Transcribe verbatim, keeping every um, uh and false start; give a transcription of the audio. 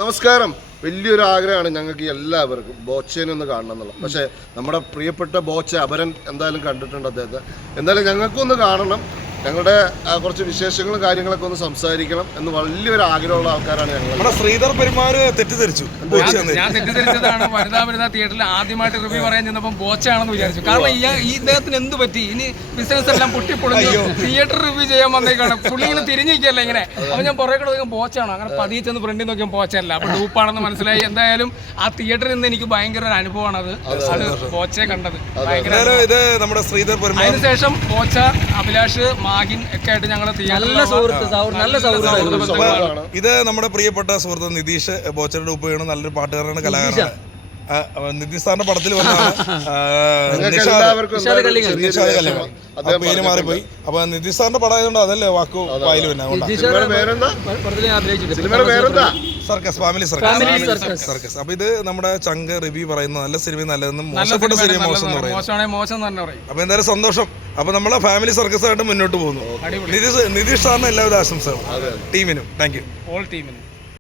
നമസ്കാരം. വലിയൊരു ആഗ്രഹമാണ് ഞങ്ങൾക്ക് എല്ലാവർക്കും ബോച്ചേനെ ഒന്ന് കാണണം എന്നുള്ളത്. പക്ഷേ നമ്മുടെ പ്രിയപ്പെട്ട ബോച്ച അപരൻ എന്തായാലും കണ്ടിട്ടുണ്ട് അദ്ദേഹത്തെ. എന്തായാലും ഞങ്ങൾക്കൊന്ന് കാണണം, ഞങ്ങളുടെ കുറച്ച് വിശേഷങ്ങളും കാര്യങ്ങളൊക്കെ ഒന്ന് സംസാരിക്കണം എന്ന് വലിയൊരു ആഗ്രഹമുള്ള ആൾക്കാരാണ് ഞങ്ങൾ. നമ്മുടെ ശ്രീധർ പെരുമാറ് തെറ്റിദ്ധരിച്ചു. ഞാൻ തെറ്റിദ്ധരിച്ചതാണ്. വനിതാ വനിതാ തിയേറ്ററിൽ ആദ്യമായിട്ട് റിവ്യൂ പറയാൻ ചെന്നപ്പോൾ ബോച്ചാണെന്ന് വിചാരിച്ചു. കാരണം ഈ ഇദ്ദേഹത്തിന് എന്ത് പറ്റി? ഇനി ബിസിനസ് എല്ലാം പൊട്ടിപ്പൊളിഞ്ഞു തിയേറ്റർ റിവ്യൂ ചെയ്യാൻ വന്നേക്കാണ്. പുള്ളി ഇങ്ങനെ തിരിഞ്ഞിരിക്കല്ല ഇങ്ങനെ. അപ്പോൾ ഞാൻ പുറകെ കൂടെ ബോച്ചാണോ, അങ്ങനെ പതിയെ ചെന്ന് ഫ്രണ്ടിൽ നോക്കിയാൽ ബോച്ചല്ല, അപ്പോൾ ഡൂപ്പാണെന്ന് മനസ്സിലായി. എന്തായാലും ആ തിയേറ്ററിൽ നിന്ന് എനിക്ക് ഭയങ്കര ഒരു അനുഭവമാണ് അത് അത് ബോച്ചയെ കണ്ടത് ഭയങ്കര. ഇത് നമ്മുടെ ശ്രീധർ പെരുമാർ. അതിനുശേഷം ബോച്ച, അഭിലാഷ്, മാഗിൻ ഒക്കെ ആയിട്ട് ഞങ്ങൾ നല്ല സുഹൃത്ത് നല്ല സൗഹൃദം. ഇത് നമ്മുടെ പ്രിയപ്പെട്ട സുഹൃത്ത് നിതീഷ് ബോച്ചയുടെ ഉപ്പയാണ്, നല്ലൊരു പാട്ടുകാരനാണ്, കലാകാരനാണ്. നിതീഷ് സാറിന്റെ പടത്തിൽ വന്നതാണ്. പേര് മാറിപ്പോയി. അപ്പൊ നിതീഷ് സാറിന്റെ പടം ആയതുകൊണ്ട് അതല്ലേ വാക്കു വായിൽ തന്നെ. Circus, family circus circus. അപ്പൊ ഇത് നമ്മുടെ ചങ്ക റിവ്യൂ പറയുന്ന നല്ല സിനിമ നല്ലതെന്നും മോശപ്പെട്ട സിനിമ മോശം എന്ന് പറയും. അപ്പൊ എന്തായാലും സന്തോഷം. അപ്പൊ നമ്മളെ ഫാമിലി സർക്കസ് ആയിട്ട് മുന്നോട്ട് പോകുന്നു. നിതീഷ് നിതീഷ് സാറിന് എല്ലാവിധ ആശംസകളും ടീമിനും. താങ്ക് യു ഓൾ ടീമിനും.